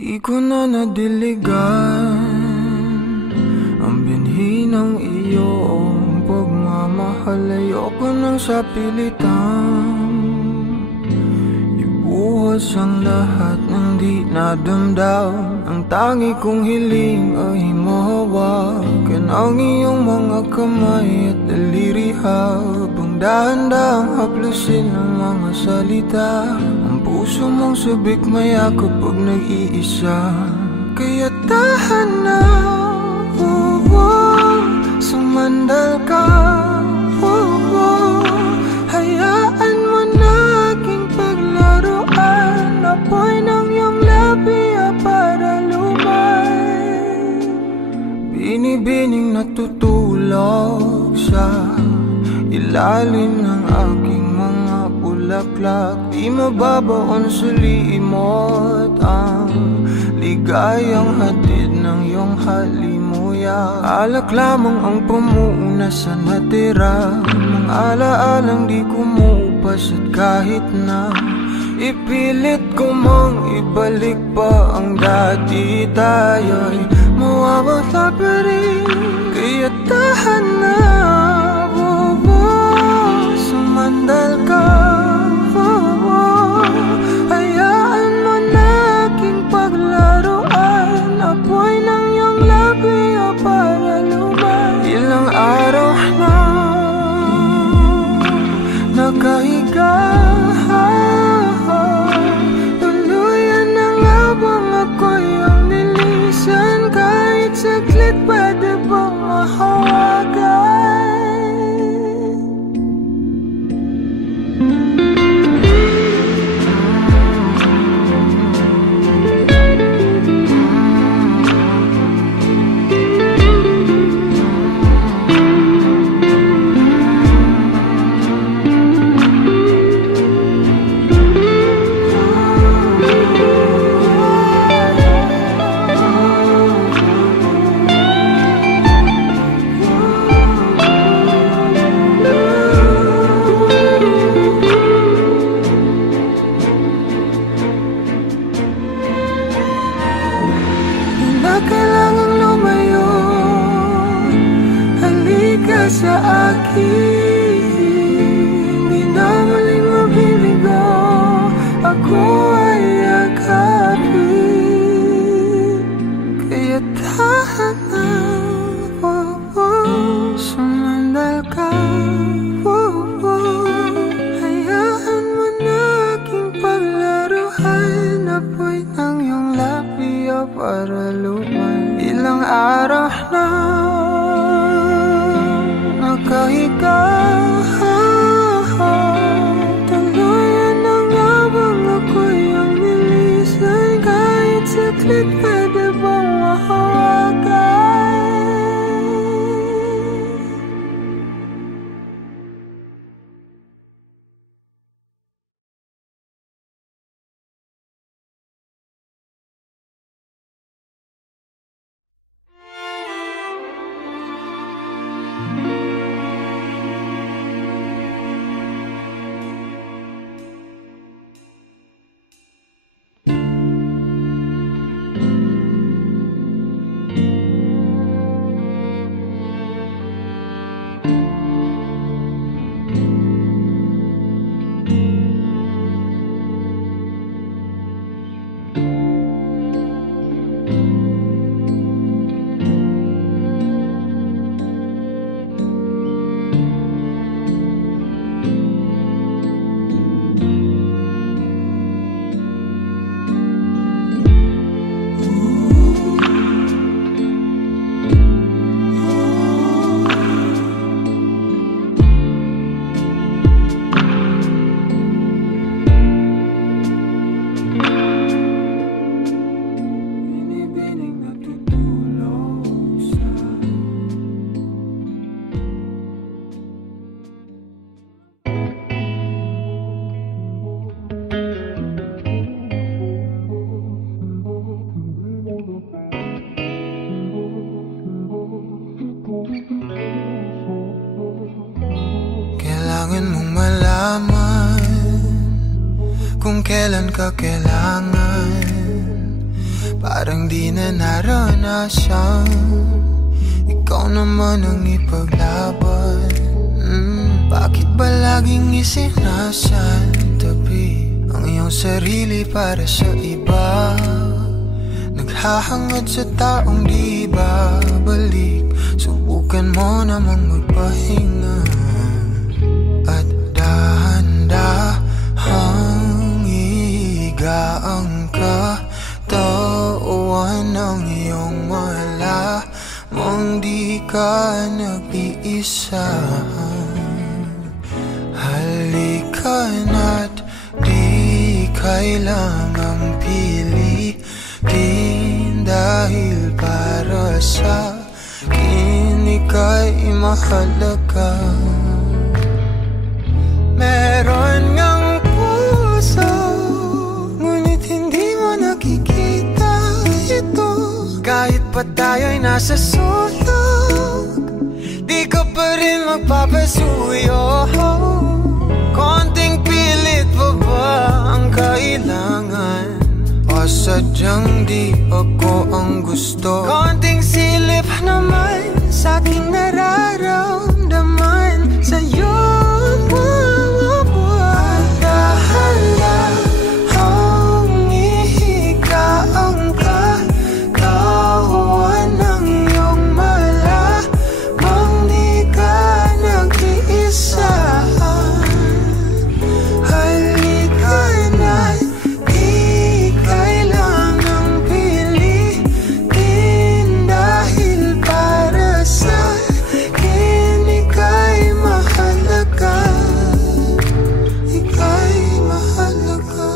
Di ko na nadiligan ang binhi ng iyong pagmamahal. Ayoko nang sa pilitan ibuhos ang lahat ng di nadamdam. Ang tangi kong hiling ay mahawakan ang iyong mga kamay at daliri, habang dahan-dahang haplusin ang mga salita. Ang puso mong sabik mayakap pag nag-iisa. Kaya tahan na, sumandal ka, hayaan mo na aking paglaruan. Apoy ng iyong labi para lumay, binibining natutulog sa ilalim ng aking mga bulaklak. Di mababaon sa limot ang ligayang hatid ng iyong halimuyak. Alak lamang ang pamuuna sa natira, mga alaalang di kumupas. At kahit na ipilit ko mang ibalik pa ang dati, tayo'y mawawala pa rin. Kaya tahan na, sumandal ka, hayaan mo na aking paglaruan. Apoy ng iyong labi para lumay. Ilang araw na nakahiga, tuluyan na nga bang ako'y ang nilisan? Kahit saglit pwede bang mahawagan? Sa akin, di na muling mabiligo, ako ay yakapin. Kaya tahan na, sumandal ka, hayaan mo na aking paglaruan. Apoy ng iyong labi para lumay. Ilang araw na nakahiga, tuluyan na nga bang ako'y ang nilisan? Kahit saglit pwede bang mahawagan? Kailangan mong malaman kung kailan ka kailangan parang di na naranasan. Ikaw naman ang ipaglaban. Bakit ba laging isinasantabi ang iyong sarili para sa iba? Naghahangad sa taong di babalik. Subukan mo namang magpahinga at dahan-dahang ihiga ang katawan ng iyong malamang di ka nag-iisa. Halika na't di kailangang pilitin, dahil para sa akin ika'y mahalaga. Meron ngang puso, ngunit hindi mo nakikita ito. Kahit pa tayo'y nasa sulok, di ka pa rin magpapasuyo. Konting pilit pa ba ang kailangan? O sadyang di ako ang gusto? Konting silip naman sa aking nararamdaman sa'yo. Dahan-dahang ihiga ang katawan ng iyong malamang di ka nag-iisa. Halika na't di kailangang pilitin, dahil para sa akin ika'y mahalaga. Ika'y mahalaga.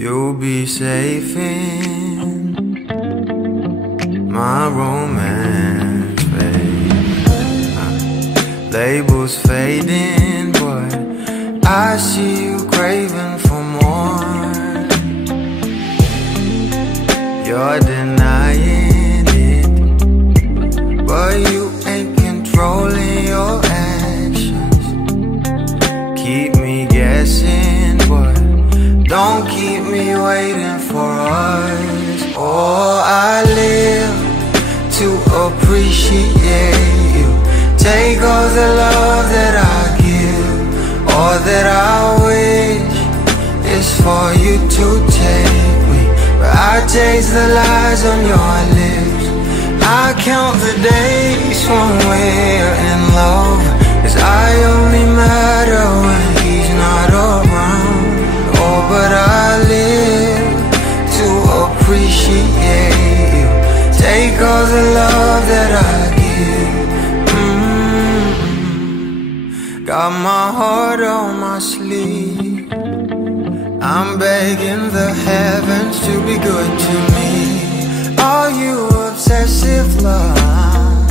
You'll be safe in my romance, babe. Labels fading, but I see you craving for more. You're denying it, but you ain't controlling your actions. Keep me guessing, but don't keep me waiting for us. Oh, I live to appreciate you. Take all the love that I give. All that I wish is for you to take me, but I taste the lies on your lips. I count the days when we're in love, 'cause I only matter when he's not around. Oh, but I live to appreciate you. Take all the love that Got my heart on my sleeve. I'm begging the heavens to be good to me. Are you obsessive love?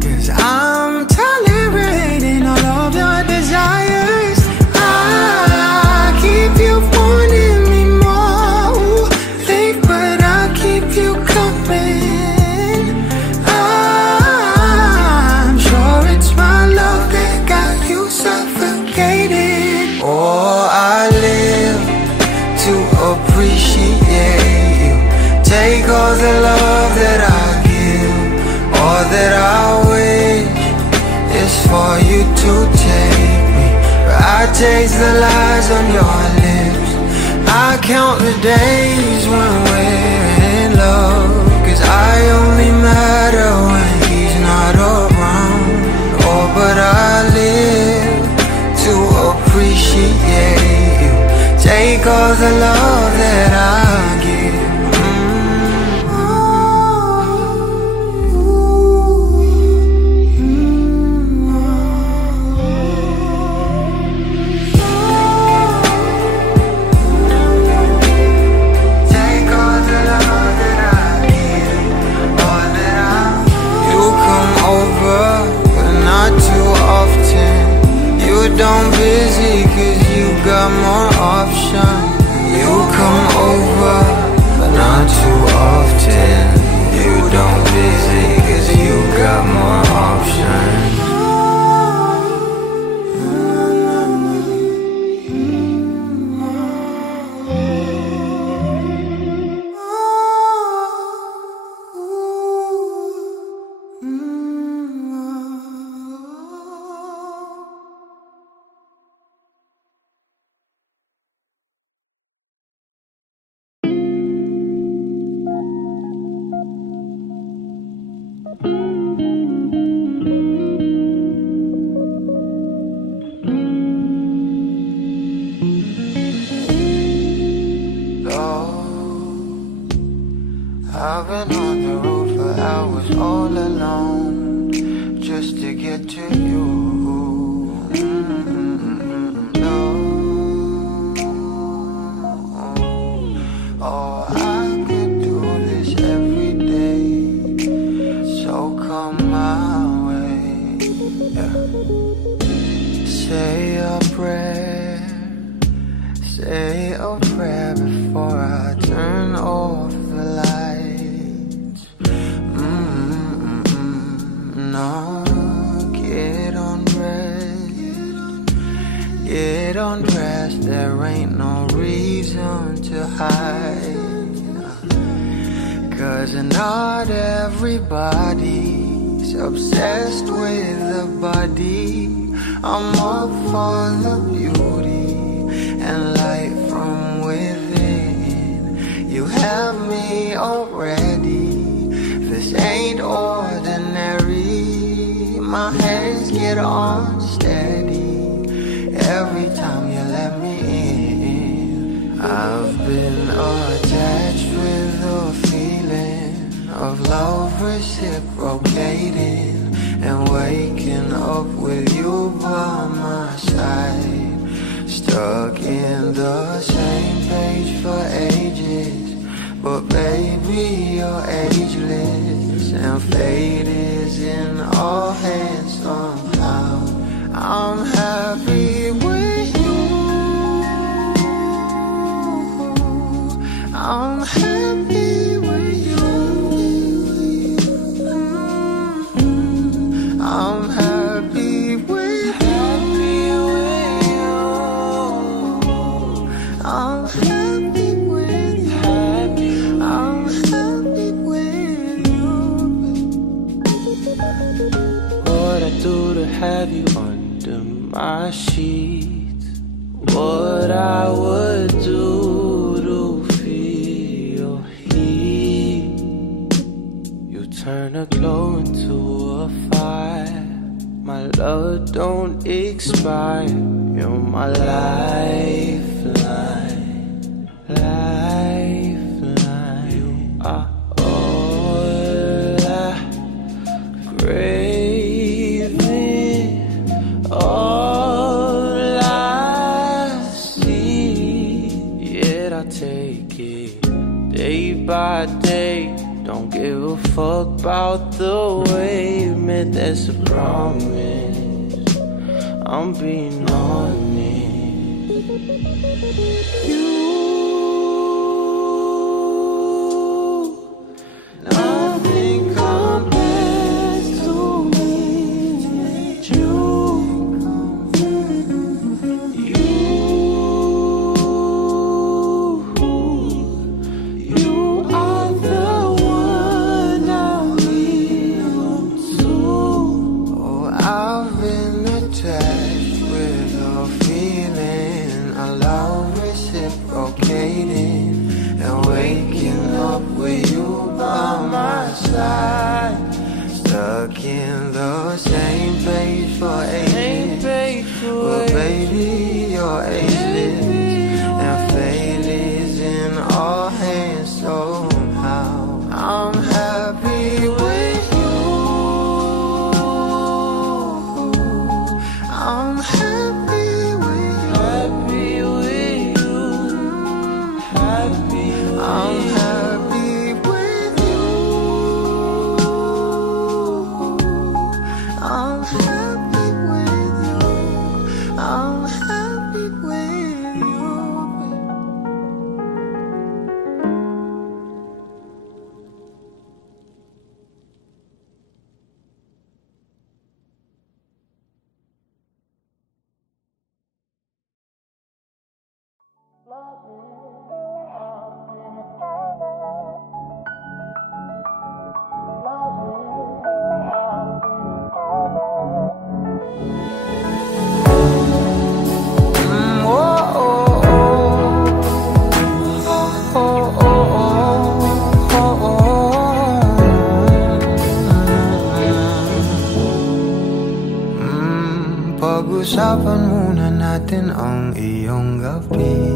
'Cause I'm tolerating all of your desires. I keep you wanting me more. Leave, but I keep you coming. I'm sure it's my love that got you suffocated. Oh, I live to appreciate you. Take all the love that I give. All that I wish is for you to take me. But I taste the lies on your lips. I count the days when we're in love. 'Cause I only matter when he's not around. Oh, but I live to appreciate you. Take all the love that I give. Don't busy 'cause you got more options. You come over, but not too often. You don't busy 'cause you got more options. I've been on the road for hours all alone just to get to you. No. Oh, I could do this every day, so come my way. Yeah. Say a prayer, say a prayer before I turn off the light. No, get undressed, there ain't no reason to hide. 'Cause not everybody's obsessed with the body. I'm up for the beauty and light from within. You have me already, this ain't ordinary. My hands get unsteady every time you let me in. I've been attached with a feeling of love reciprocating, and waking up with you by my side. Stuck in the same page for ages, but baby you're ageless, and fate is in our hands somehow. I'm happy with you. I'm happy with you. I'm happy with you. I'm happy with you. I'm happy with you. What I do to have you under my sheets, what I would do to feel your heat. You turn a glow into a fire. My love don't expire. You're my lifeline, lifeline. You are all I crave, all out the way, man, that's a promise. I'm being honest. Nothing compares to me with you. You are the one I belong to. Oh, I've been attached with a feeling, a love reciprocating, and waking up with you by my side, stuck in the same place for ages. Well, baby, you're ageless, and fate is in our hands somehow. I'm happy with you. I'm happy with you. Happy with you. Happy with I'm you. happy with you. I'm happy with you. I'm happy with you. Pag-usapan muna natin ang iyong gabi.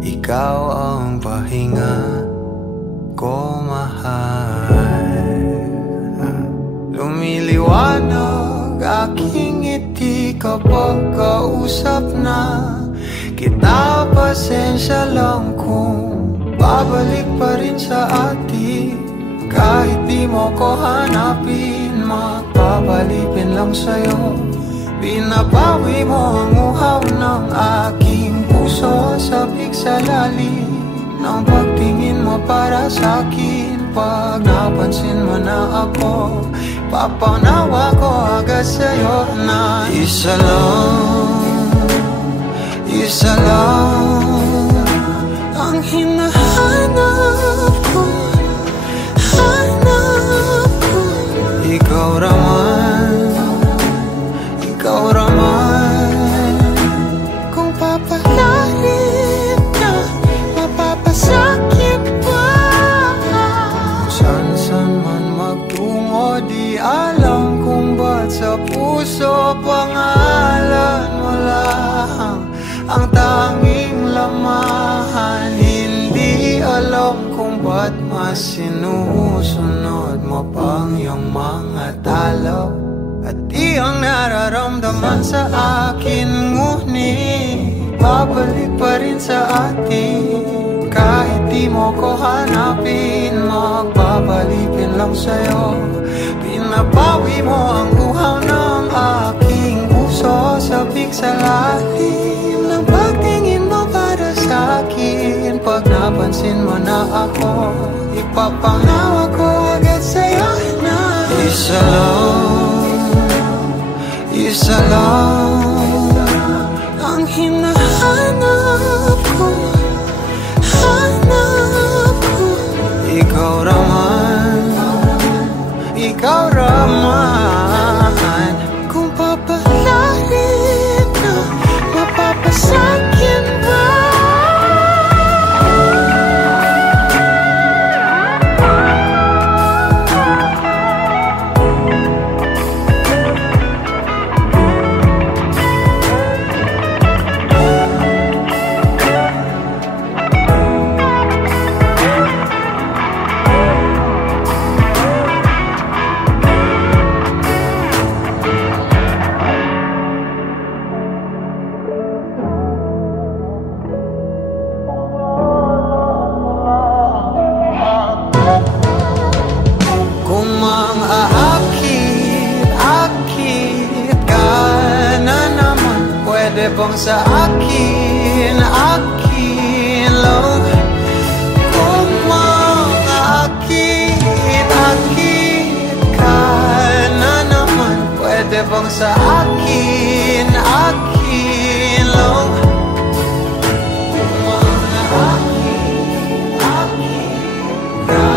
Ikaw ang pahinga ko, mahal. Lumiliwanag aking ngiti kapag kausap na kita. Pasensya lang kung babalik pa rin sa atin. Kahit di mo ko hanapin, magpapalipin lang sa'yo. Pinapawi mo ang uhaw ng aking puso, sabik sa lalim ng pagtingin mo para sa'kin. Pag napansin mo na ako, papanawa ko agad sa'yo na isa lang ang hinahanap ko, hanap ko. Ikaw raman, kung papalalim na, mapapasakit pa. San man magtungo, di alam kung ba't sa puso pangalan mo lang ang tanging lamahan. Hindi alam kung ba't mas sinusunod mo pang iyong mga talo. At di ang nararamdaman sa akin, ngunit babalik pa rin sa atin. Kahit di mo ko hanapin, magpapalipin lang sa'yo. Pinapawi mo ang uhaw ng aking puso, sabik sa lalim ng pagtingin mo para sa'kin. Pag napansin mo na ako, ipapanawa ko agad sa'yo na isa lang ang hinahanap ko, hanap ko. Ikaw raman, kung papalalim na, mapapasakit ba? pwede bang sa akin, akin lang? Kung makakit-akit ka na naman, pwede bang sa akin, akin lang? Kung makakit-akit ka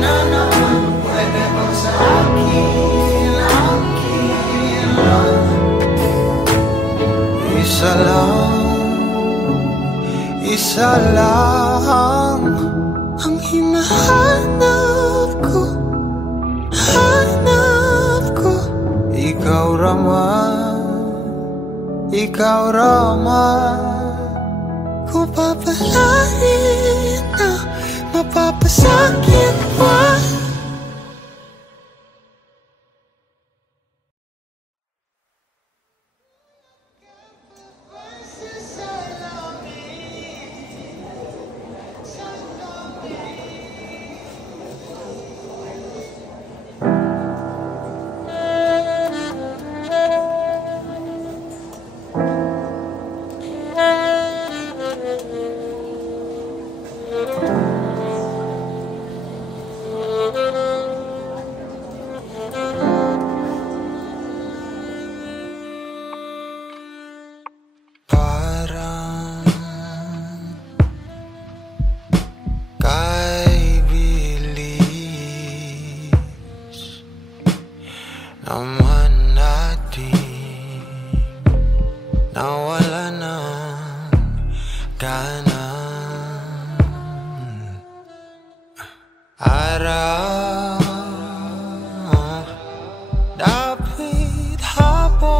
na naman, pwede bang sa akin, akin lang? Isa lang ang hinahanap ko, hanap ko. Ikaw Rama, kung papalarin na mapapasakit pa. Naman natin nawala ng gana. Araw, dapit hapon,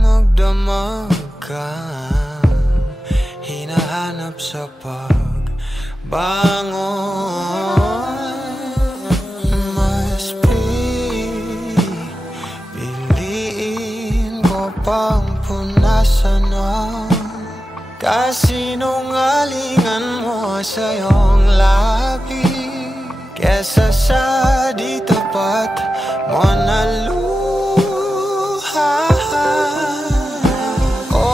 magdamag ka, hinahanap sa pagbangon. Pangpunasan ng kasinungalingan mo sa iyong labi, kesa sa di tapat mo na luha. O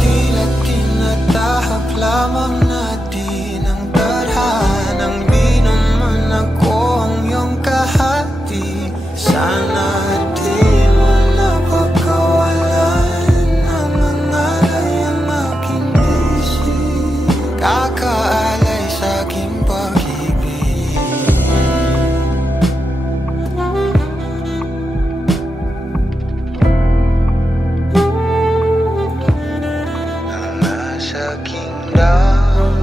tila tinatahak lamang natin ang tadhanang di naman ako ang iyong kahati. Sana di mo napagkawalan ng nangalay ang aking isip, kakaalay sa aking pag-ibig. Ang nasa aking damdamin,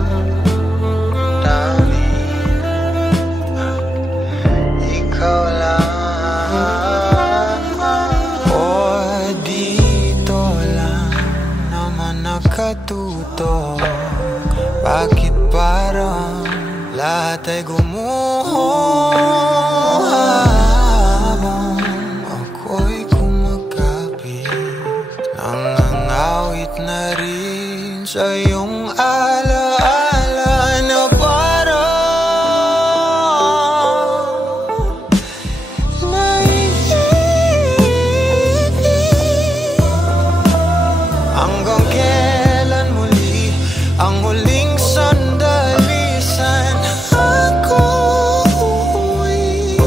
ikaw lang. Nakatuto, bakit parang lahat ay gumuho habang ako'y kumakapit? Nangangawit na rin sa iyong alaala na parang naiibig. Hanggang kailan muli ang huling sandali? Sana ako uuwi.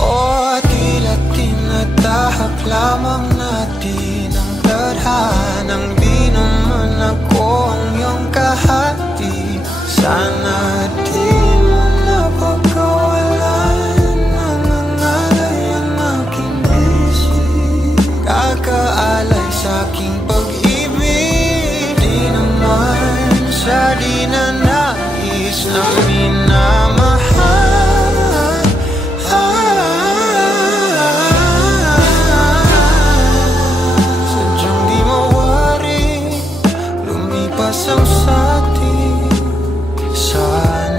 O tila tinatahak lamang natin ang tadhanang di naman ako ang iyong kahati. Sana di mo napagkawalan ng nangalay ang aking isip, kakaalay sa aking pag-ibig. Di naman sa di na nais na minamahal. Sadyang di mawari, lumipas ang sating sana.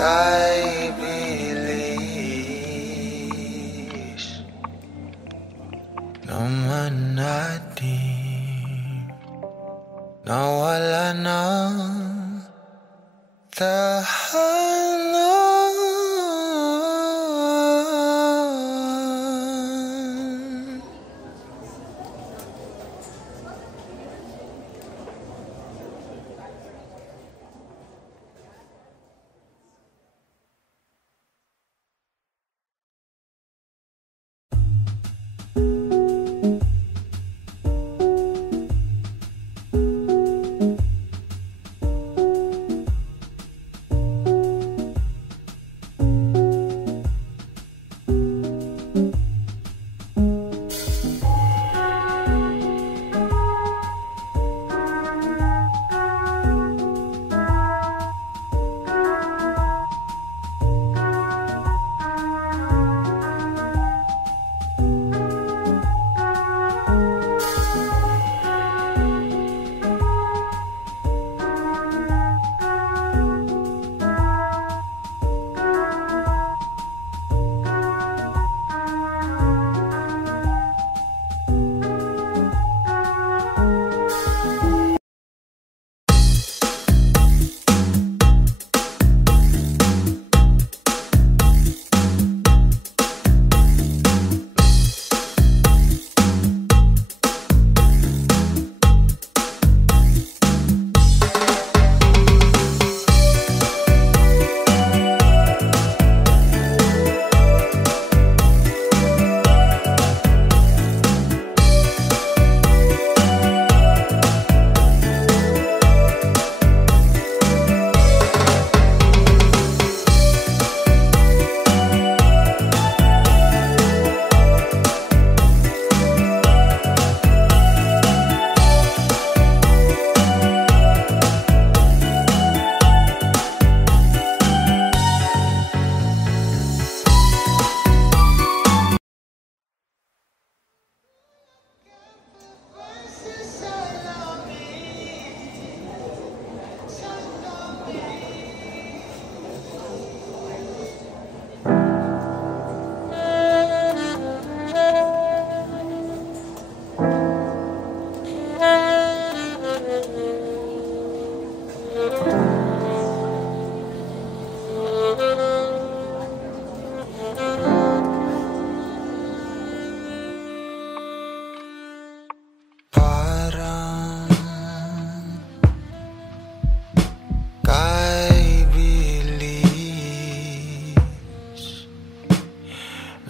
Kay bilis naman natin nawala na tahanan.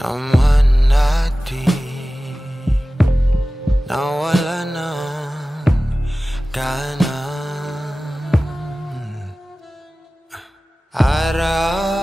Naman natin nawala ng gana. Araw